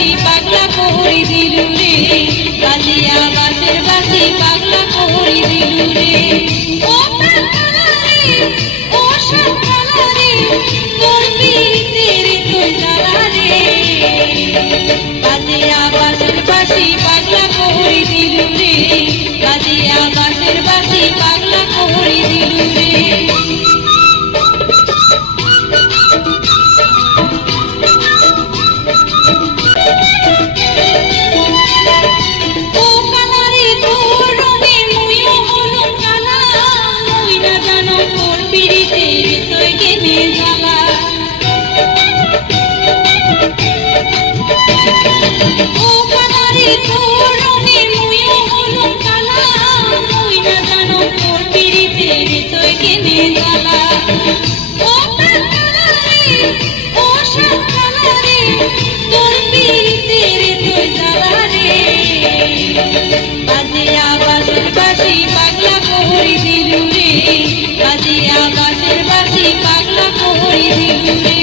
বাসি পাগলা কোহরি দিলু রে। কালিয়া বাসের বাসি পাগলা কোহরি দিলু রে। ও ও সাতালারে তোর পিড়িতে রে তোর জ্বালা রে কালিয়া বাসের বাসি পাগলা কোহরি জানো কোন পিড়িতে তুই কেনে জ্বালা। நின்றே